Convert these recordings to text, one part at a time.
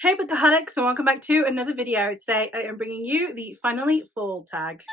Hey bookaholics, and welcome back to another video. Today I am bringing you the Finally Fall tag.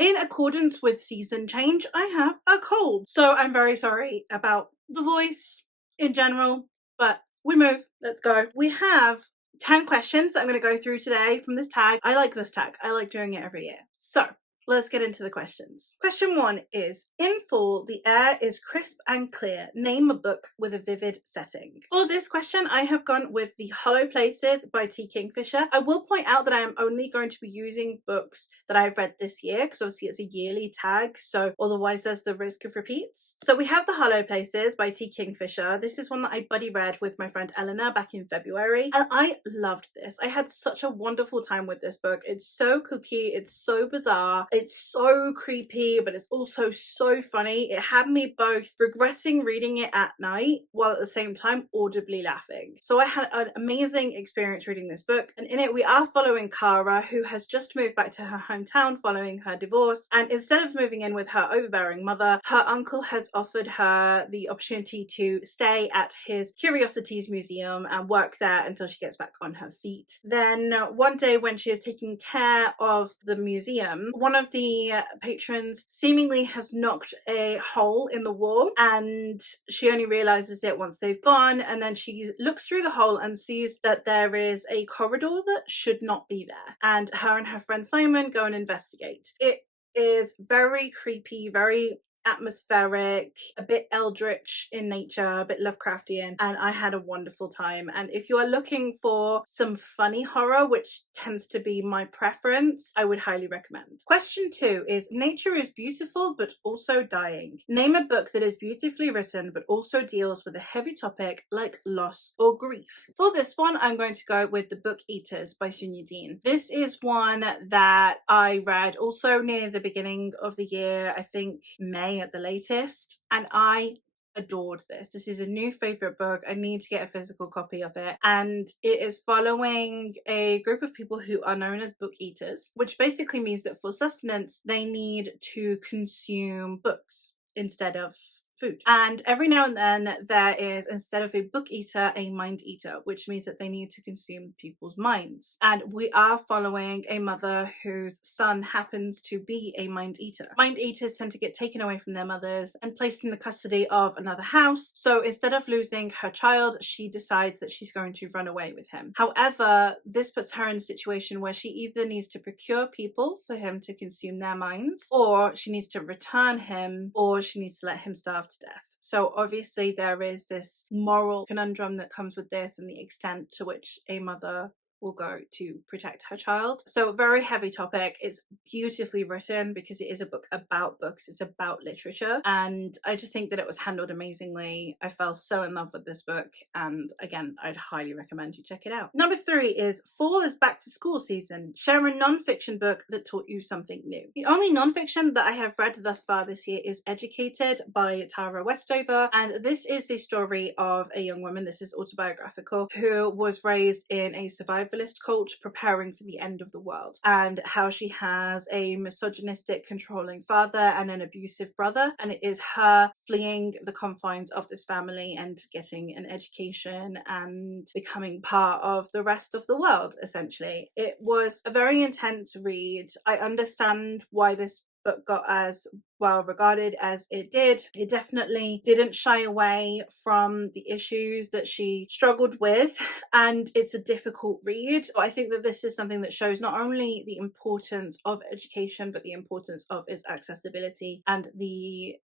In accordance with season change, I have a cold, so I'm very sorry about the voice in general, but we move. Let's go. We have 10 questions that I'm going to go through today from this tag. I like this tag. I like doing it every year. So let's get into the questions. Question 1 is, in fall, the air is crisp and clear. Name a book with a vivid setting. For this question, I have gone with The Hollow Places by T. Kingfisher. I will point out that I am only going to be using books that I've read this year, because obviously it's a yearly tag, so otherwise there's the risk of repeats. So we have The Hollow Places by T. Kingfisher. This is one that I buddy read with my friend Eleanor back in February, and I loved this. I had such a wonderful time with this book. It's so kooky, it's so bizarre, it's so creepy, but it's also so funny. It had me both regretting reading it at night while at the same time audibly laughing. So I had an amazing experience reading this book, and in it we are following Cara, who has just moved back to her hometown following her divorce, and instead of moving in with her overbearing mother, her uncle has offered her the opportunity to stay at his Curiosities Museum and work there until she gets back on her feet. Then one day when she is taking care of the museum, one of the patrons seemingly has knocked a hole in the wall, and she only realizes it once they've gone, and then she looks through the hole and sees that there is a corridor that should not be there, and her friend Simon go and investigate. It is very creepy, very atmospheric, a bit eldritch in nature, a bit Lovecraftian, and I had a wonderful time. And if you are looking for some funny horror, which tends to be my preference, I would highly recommend. Question 2 is, nature is beautiful but also dying. Name a book that is beautifully written but also deals with a heavy topic like loss or grief. For this one, I'm going to go with The Book Eaters by Sun Yidin. This is one that I read also near the beginning of the year, I think May at the latest, and I adored this. This is a new favorite book. I need to get a physical copy of it, and it is following a group of people who are known as book eaters, which basically means that for sustenance they need to consume books instead of food. And every now and then there is, instead of a book eater, a mind eater, which means that they need to consume people's minds. And we are following a mother whose son happens to be a mind eater. Mind eaters tend to get taken away from their mothers and placed in the custody of another house. So instead of losing her child, she decides that she's going to run away with him. However, this puts her in a situation where she either needs to procure people for him to consume their minds, or she needs to return him, or she needs to let him starve to death. So obviously there is this moral conundrum that comes with this, and the extent to which a mother will go to protect her child. So very heavy topic. It's beautifully written because it is a book about books, it's about literature, and I just think that it was handled amazingly. I fell so in love with this book, and again, I'd highly recommend you check it out. Number 3 is, fall is back to school season. Share a non-fiction book that taught you something new. The only non-fiction that I have read thus far this year is Educated by Tara Westover, and this is the story of a young woman, this is autobiographical, who was raised in a survivalist cult preparing for the end of the world, and how she has a misogynistic, controlling father and an abusive brother, and it is her fleeing the confines of this family and getting an education and becoming part of the rest of the world, essentially. It was a very intense read. I understand why this book got as well regarded as it did. It definitely didn't shy away from the issues that she struggled with, and it's a difficult read. I think that this is something that shows not only the importance of education, but the importance of its accessibility and the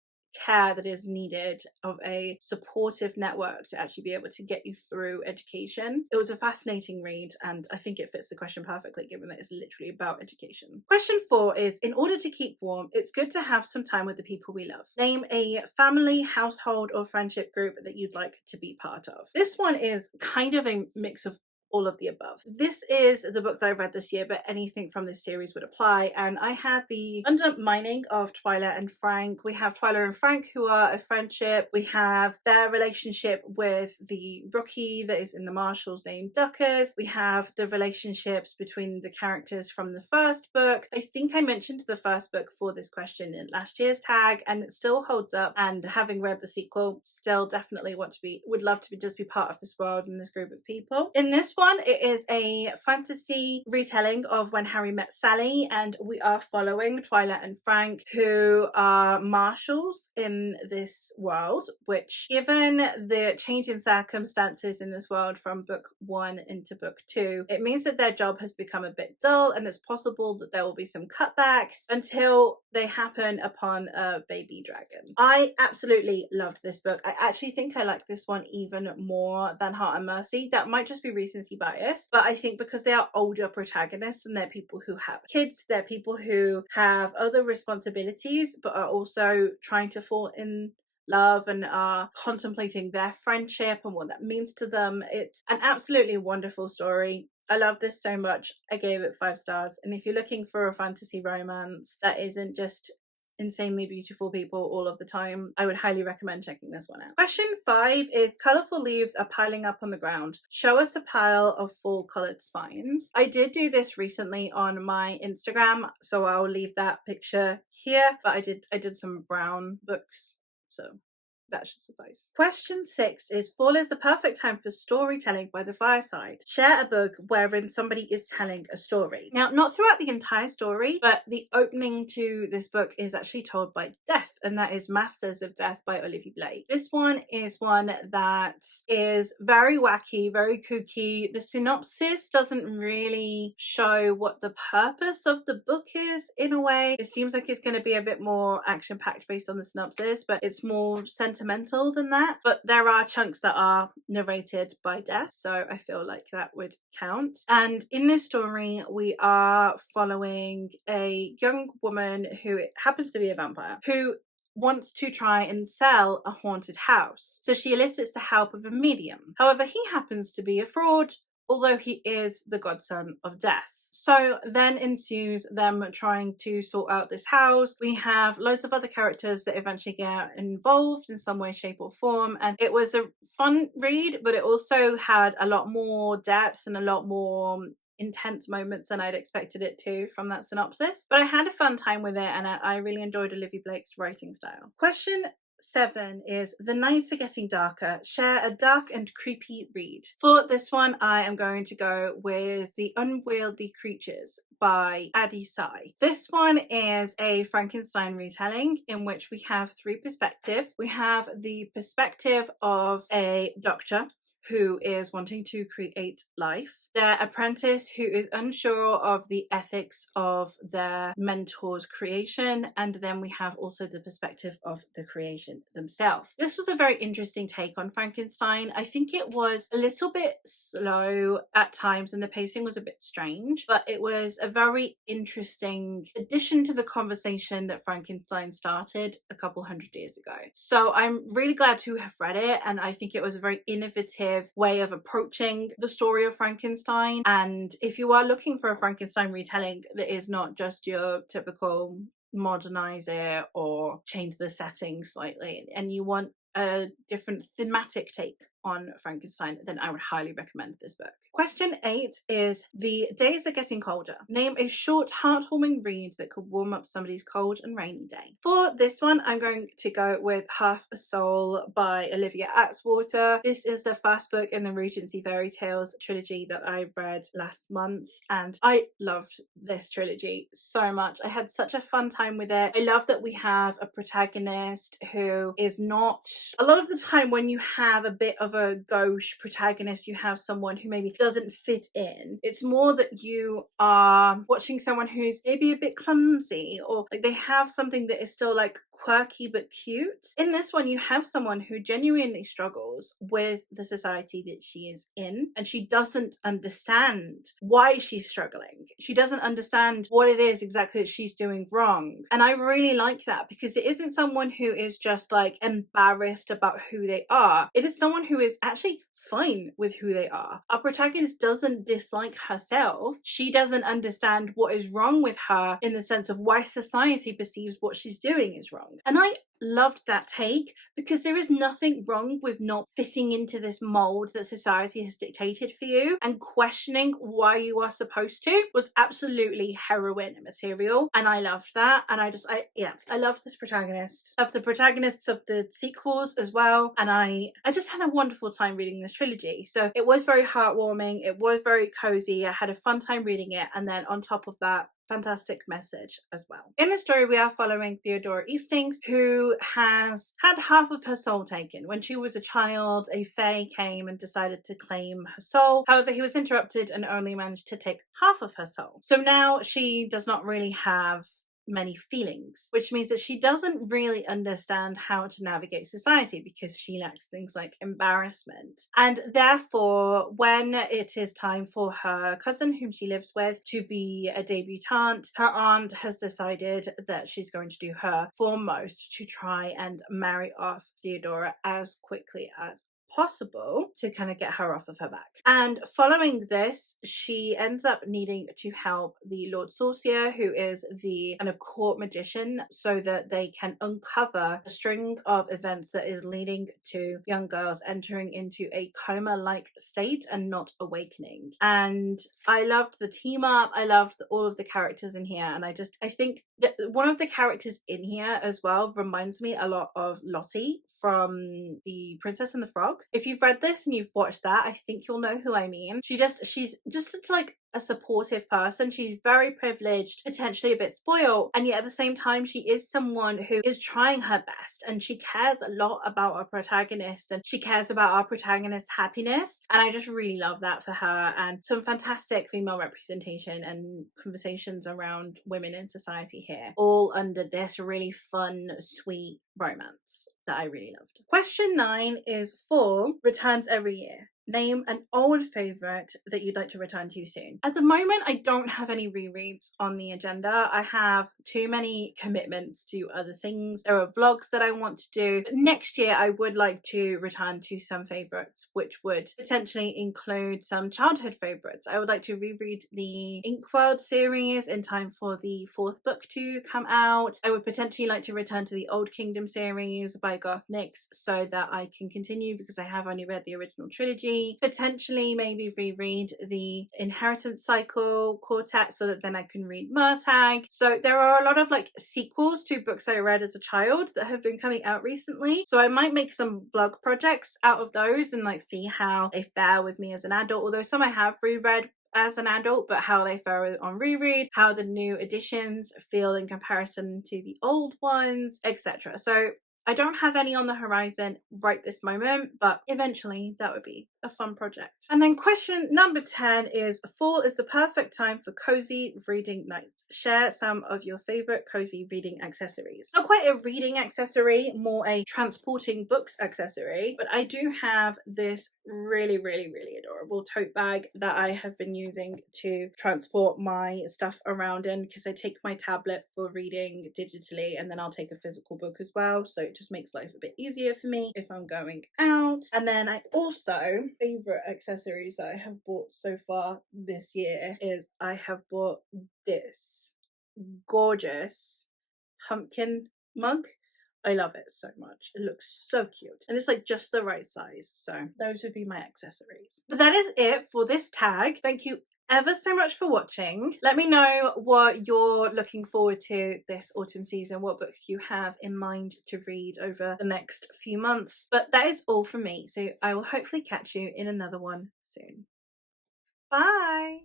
care that is needed of a supportive network to actually be able to get you through education. It was a fascinating read, and I think it fits the question perfectly, given that it's literally about education. Question 4 is, in order to keep warm, it's good to have some time with the people we love. Name a family, household, or friendship group that you'd like to be part of. This one is kind of a mix of all of the above. This is the book that I've read this year, but anything from this series would apply. And I had the undermining of Twyla and Frank. We have Twyla and Frank, who are a friendship. We have their relationship with the rookie that is in the Marshals named Duckers. We have the relationships between the characters from the first book. I think I mentioned the first book for this question in last year's tag, and it still holds up. And having read the sequel, still definitely would love to just be part of this world and this group of people. In this one, it is a fantasy retelling of When Harry Met Sally, and we are following Twyla and Frank, who are marshals in this world, which, given the change in circumstances in this world from book 1 into book 2, it means that their job has become a bit dull, and it's possible that there will be some cutbacks until they happen upon a baby dragon. I absolutely loved this book. I actually think I like this one even more than Heart and Mercy. That might just be recency bias, but I think because they are older protagonists and they're people who have kids, they're people who have other responsibilities but are also trying to fall in love and are contemplating their friendship and what that means to them. It's an absolutely wonderful story. I love this so much. I gave it 5 stars. And if you're looking for a fantasy romance that isn't just insanely beautiful people all of the time, I would highly recommend checking this one out. Question 5 is: colourful leaves are piling up on the ground. Show us a pile of full coloured spines. I did do this recently on my Instagram, so I'll leave that picture here, but I did some brown books, so that should suffice. Question 6 is: fall is the perfect time for storytelling by the fireside. Share a book wherein somebody is telling a story. Now, not throughout the entire story, but the opening to this book is actually told by Death, and that is Masters of Death by Olivia Blake. This one is one that is very wacky, very kooky. The synopsis doesn't really show what the purpose of the book is in a way. It seems like it's going to be a bit more action-packed based on the synopsis, but it's more sentimental than that. But there are chunks that are narrated by Death, so I feel like that would count. And in this story, we are following a young woman who happens to be a vampire, who wants to try and sell a haunted house. So she elicits the help of a medium. However, he happens to be a fraud, although he is the godson of Death. So then ensues them trying to sort out this house. We have loads of other characters that eventually get involved in some way, shape or form. And it was a fun read, but it also had a lot more depth and a lot more intense moments than I'd expected it to from that synopsis. But I had a fun time with it, and I really enjoyed Olivia Blake's writing style. Question 7 is: the nights are getting darker. Share a dark and creepy read. For this one, I am going to go with The Unwieldy Creatures by Adi Sai. This one is a Frankenstein retelling in which we have 3 perspectives. We have the perspective of a doctor who is wanting to create life, their apprentice who is unsure of the ethics of their mentor's creation, and then we have also the perspective of the creation themselves. This was a very interesting take on Frankenstein. I think it was a little bit slow at times and the pacing was a bit strange, but it was a very interesting addition to the conversation that Frankenstein started a couple hundred years ago. So I'm really glad to have read it, and I think it was a very innovative way of approaching the story of Frankenstein. And if you are looking for a Frankenstein retelling that is not just your typical modernize it or change the setting slightly, and you want a different thematic take on Frankenstein, then I would highly recommend this book. Question 8 is: the days are getting colder. Name a short, heartwarming read that could warm up somebody's cold and rainy day. For this one, I'm going to go with Half a Soul by Olivia Atwater. This is the first book in the Regency Fairy Tales trilogy that I read last month, and I loved this trilogy so much. I had such a fun time with it. I love that we have a protagonist who is not... A lot of the time when you have a bit of a gauche protagonist, you have someone who maybe doesn't fit in. It's more that you are watching someone who's maybe a bit clumsy, or like they have something that is still like quirky but cute. In this one, you have someone who genuinely struggles with the society that she is in, and she doesn't understand why she's struggling. She doesn't understand what it is exactly that she's doing wrong. And I really like that, because it isn't someone who is just like embarrassed about who they are. It is someone who is actually fine with who they are. Our protagonist doesn't dislike herself. She doesn't understand what is wrong with her in the sense of why society perceives what she's doing is wrong. And I loved that take, because there is nothing wrong with not fitting into this mold that society has dictated for you, and questioning why you are supposed to was absolutely heroine material, and I loved that. And I love this protagonist, of the protagonists of the sequels as well, and I just had a wonderful time reading this trilogy. So it was very heartwarming, it was very cozy, I had a fun time reading it, and then on top of that, fantastic message as well. In the story, we are following Theodora Eastings, who has had half of her soul taken. When she was a child, a fae came and decided to claim her soul. However, he was interrupted and only managed to take half of her soul. So now she does not really have many feelings, which means that she doesn't really understand how to navigate society, because she lacks things like embarrassment. And therefore, when it is time for her cousin, whom she lives with, to be a debutante, her aunt has decided that she's going to do her foremost to try and marry off Theodora as quickly as possible to kind of get her off of her back. And following this, she ends up needing to help the Lord Sorcier, who is the kind of court magician, so that they can uncover a string of events that is leading to young girls entering into a coma-like state and not awakening. And I loved the team up, I loved all of the characters in here, and I think that one of the characters in here as well reminds me a lot of Lottie from The Princess and the Frog. If you've read this and you've watched that, I think you'll know who I mean. She's just like a supportive person. She's very privileged, potentially a bit spoiled, and yet at the same time she is someone who is trying her best, and she cares a lot about our protagonist, and she cares about our protagonist's happiness, and I just really love that for her. And some fantastic female representation and conversations around women in society here, all under this really fun, sweet romance that I really loved. Question 9 is for returns every year. Name an old favourite that you'd like to return to soon. At the moment, I don't have any rereads on the agenda. I have too many commitments to other things. There are vlogs that I want to do. Next year, I would like to return to some favourites, which would potentially include some childhood favourites. I would like to reread the Inkworld series in time for the 4th book to come out. I would potentially like to return to the Old Kingdom series by Garth Nix, so that I can continue, because I have only read the original trilogy. Potentially maybe reread the Inheritance Cycle quartet, so that then I can read Murtagh. So there are a lot of like sequels to books I read as a child that have been coming out recently, so I might make some vlog projects out of those and like see how they fare with me as an adult, although some I have reread as an adult, but how they fare on reread, how the new editions feel in comparison to the old ones, etc. So I don't have any on the horizon right this moment, but eventually that would be a fun project. And then question number 10 is, fall is the perfect time for cozy reading nights. Share some of your favourite cozy reading accessories. Not quite a reading accessory, more a transporting books accessory, but I do have this really adorable tote bag that I have been using to transport my stuff around in, because I take my tablet for reading digitally and then I'll take a physical book as well, so it just makes life a bit easier for me if I'm going out. And then I also, favorite accessories that I have bought so far this year is I have bought this gorgeous pumpkin mug. I love it so much. It looks so cute, and it's like just the right size. So those would be my accessories. But that is it for this tag. Thank you ever so much for watching. Let me know what you're looking forward to this autumn season, what books you have in mind to read over the next few months. But that is all from me, so I will hopefully catch you in another one soon. Bye!